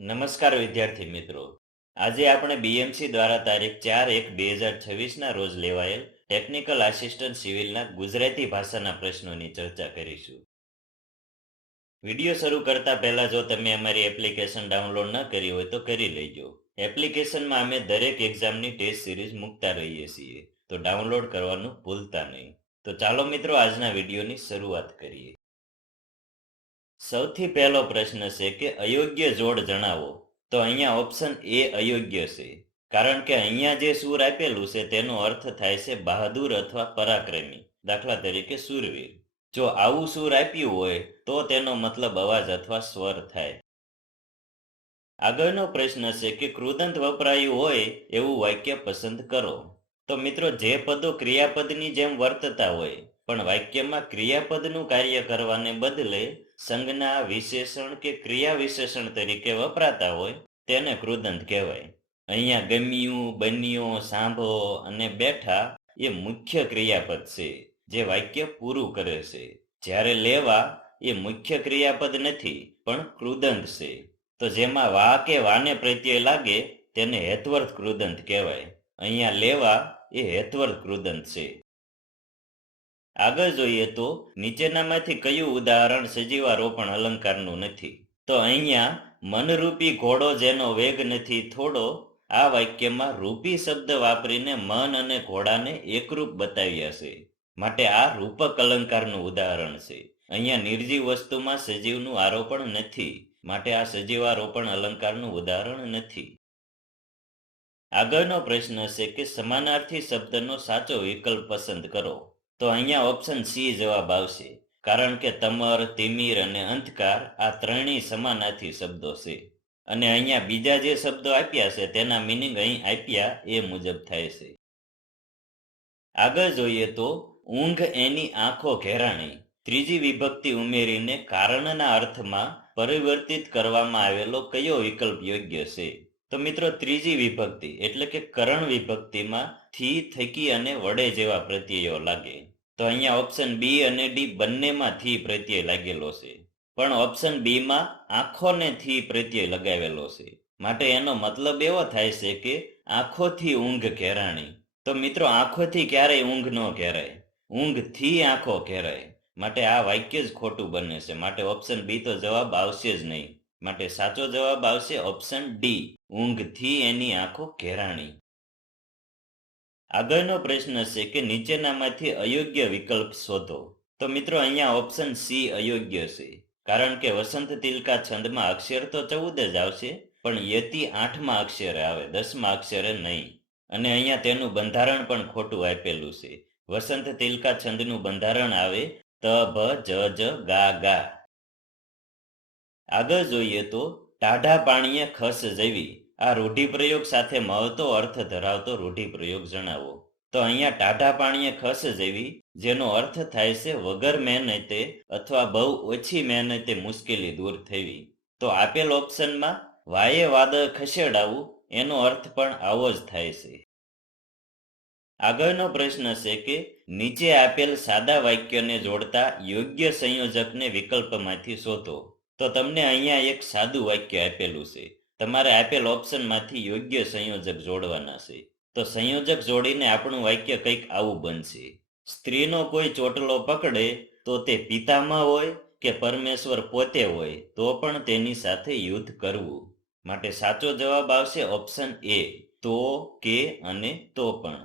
નમસ્કાર વિદ્યાર્થી મિત્રો. આજે આપણે બીએમસી દ્વારા તારીખ 4/1/2026ના રોજ લેવાયેલ ટેકનિકલ આસિસ્ટન્ટ સિવિલના ગુજરાતી ભાષાના પ્રશ્નોની ચર્ચા કરીશું. વિડીયો શરૂ કરતા પહેલા જો તમે અમારી એપ્લિકેશન ડાઉનલોડ ન કરી હોય તો કરી લેજો. એપ્લિકેશનમાં અમે દરેક એક્ઝામની ટેસ્ટ સિરીઝ મૂકતા રહીએ છીએ, તો ડાઉનલોડ કરવાનું ભૂલતા નહીં. તો ચાલો મિત્રો, આજના વિડીયોની શરૂઆત કરીએ. સૌથી પહેલો પ્રશ્ન છે કે અયોગ્ય જોડ જણાવો. તો અહીંયા ઓપ્શન એ અયોગ્ય છે, કારણ કે અહીંયા જે સૂર આપેલું છે તેનો અર્થ થાય છે બહાદુર અથવા પરાક્રમી, દાખલા તરીકે શૂરવીર. જો આવું સૂર આપ્યું હોય તો તેનો મતલબ અવાજ અથવા સ્વર થાય. આગળનો પ્રશ્ન છે કે કૃદંત વપરાયું હોય એવું વાક્ય પસંદ કરો. તો મિત્રો, જે પદો ક્રિયાપદની જેમ વર્તતા હોય પણ વાક્યમાં ક્રિયાપદનું કાર્ય કરવાને બદલે સંજ્ઞા, વિશેષણ કે ક્રિયા વિશેષણ તરીકે વપરાતા હોય તેને કૃદંત કહેવાય. અહીંયા ગમ્યું, બન્યો, સાંભળો અને બેઠા એ મુખ્ય ક્રિયાપદ છે જે વાક્ય પૂરું કરે છે. જ્યારે લેવા એ મુખ્ય ક્રિયાપદ નથી પણ કૃદંત છે. તો જેમાં વા કે વાને પ્રત્યય લાગે તેને હેતવર્થ કૃદંત કહેવાય. અહીંયા લેવા એ હેતવર્થ કૃદંત છે. આગળ જોઈએ તો નીચેનામાંથી કયું ઉદાહરણ સજીવારોપણ અલંકારનું નથી. તો અહીંયા મનરૂપી ઘોડો જેનો વેગ નથી થોડો, આ વાક્યમાં રૂપી શબ્દ વાપરીને મન અને ઘોડાને એકરૂપ બતાવ્યા છે, માટે આ રૂપક અલંકારનું ઉદાહરણ છે. અહીંયા નિર્જીવ વસ્તુમાં સજીવનું આરોપણ નથી, માટે આ સજીવારોપણ અલંકારનું ઉદાહરણ નથી. આગળનો પ્રશ્ન છે કે સમાનાર્થી શબ્દનો સાચો વિકલ્પ પસંદ કરો. તો અહીંયા ઓપ્શન સી જવાબ આવશે, કારણ કે તમર, તિમિર અને અંધકાર આ ત્રણેય સમાનાર્થી શબ્દો છે. અને અહીંયા બીજા જે શબ્દો આપ્યા છે તેના મિનિંગ અહીં આપ્યા એ મુજબ થાય છે. આગળ જોઈએ તો ઊંઘ એની આંખો ઘેરાણી ત્રીજી વિભક્તિ ઉમેરીને કારણના અર્થમાં પરિવર્તિત કરવામાં આવેલો કયો વિકલ્પ યોગ્ય છે? તો મિત્રો, ત્રીજી વિભક્તિ એટલે કે કરણ વિભક્તિમાં થી, થકી અને વડે જેવા પ્રત્યયો લાગે. તો અહીંયા ઓપ્શન બી અને ડી બંનેમાં થી પ્રત્યય લાગેલો છે, પણ ઓપ્શન બી માં આંખોને થી પ્રત્યય લગાવેલો છે, માટે એનો મતલબ એવો થાય છે કે આંખોથી ઊંઘ ઘેરાણી. તો મિત્રો, આંખોથી ક્યારેય ઊંઘ ન ઘેરાય, ઊંઘથી આંખો ઘેરાય, માટે આ વાક્ય જ ખોટું બને છે. માટે ઓપ્શન બી તો જવાબ આવશે જ નહીં. માટે સાચો જવાબ આવશે ઓપ્શન ડી, ઊંઘથી એની આંખો ઘેરાણી. આગળનો પ્રશ્ન છે કે નીચેનામાંથી અયોગ્ય વિકલ્પ શોધો. તો મિત્રો, અહીંયા ઓપ્શન સી અયોગ્ય છે, કારણ કે વસંત તિલકા છંદમાં અક્ષર તો 14 જ આવશે, પણ યતિ 8મા અક્ષરે આવે, 10મા અક્ષરે નહીં. અને અહીંયા તેનું બંધારણ પણ ખોટું આપેલું છે. વસંત તિલકા છંદનું બંધારણ આવે ત, ભ, જ, જ, ગા, ગા. આગળ જોઈએ તો ટાઢા પાણીએ ખસ જેવી આ રૂઢિપ્રયોગ સાથે મળતો અર્થ ધરાવતો રૂઢિપ્રયોગ જણાવો. તો અહીંયા ટાઢા પાણીએ ખસ જેવી જેનો અર્થ થાય છે વગર મહેનતે અથવા બહુ ઓછી મહેનતે મુશ્કેલી દૂર થવી. તો આપેલ ઓપ્શનમાં વાયે વાદળ ખસેડાવું એનો અર્થ પણ આવો જ થાય છે. આગળનો પ્રશ્ન છે કે નીચે આપેલ સાદા વાક્યને જોડતા યોગ્ય સંયોજકને વિકલ્પમાંથી શોધો. તો તમને અહીંયા એક સાદું વાક્ય આપેલું છે, તમારે આપેલ ઓપ્શનમાંથી યોગ્ય સંયોજક જોડવાના છે. તો સંયોજક જોડીને આપણું વાક્ય કંઈક આવું બનશે: સ્ત્રીનો કોઈ ચોટલો પકડે તો તે પિતામાં હોય કે પરમેશ્વર પોતે હોય તો પણ તેની સાથે યુદ્ધ કરવું. માટે સાચો જવાબ આવશે ઓપ્શન એ, તો, કે અને તો પણ.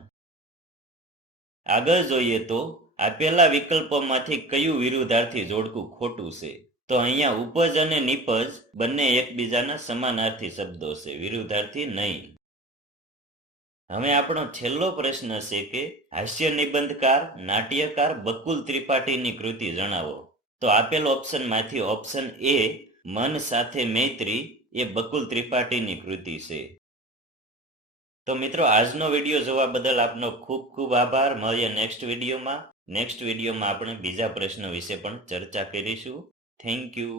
આગળ જોઈએ તો આપેલા વિકલ્પોમાંથી કયું વિરુદ્ધાર્થી જોડકું ખોટું છે? તો અહીંયા ઉપજ અને નિપજ બંને એકબીજાના સમાનાર્થી શબ્દો છે, વિરુદ્ધાર્થી નહીં. હવે આપણો છેલ્લો પ્રશ્ન છે કે હાસ્ય નિબંધકાર, નાટ્યકાર બકુલ ત્રિપાઠીની કૃતિ જણાવો. તો આપેલ ઓપ્શનમાંથી ઓપ્શન એ, મન સાથે મૈત્રી, એ બકુલ ત્રિપાઠીની કૃતિ છે. તો મિત્રો, આજનો વિડીયો જોવા બદલ આપનો ખૂબ ખૂબ આભાર. મળીએ નેક્સ્ટ વિડીયોમાં આપણે બીજા પ્રશ્નો વિશે પણ ચર્ચા કરીશું. Thank you.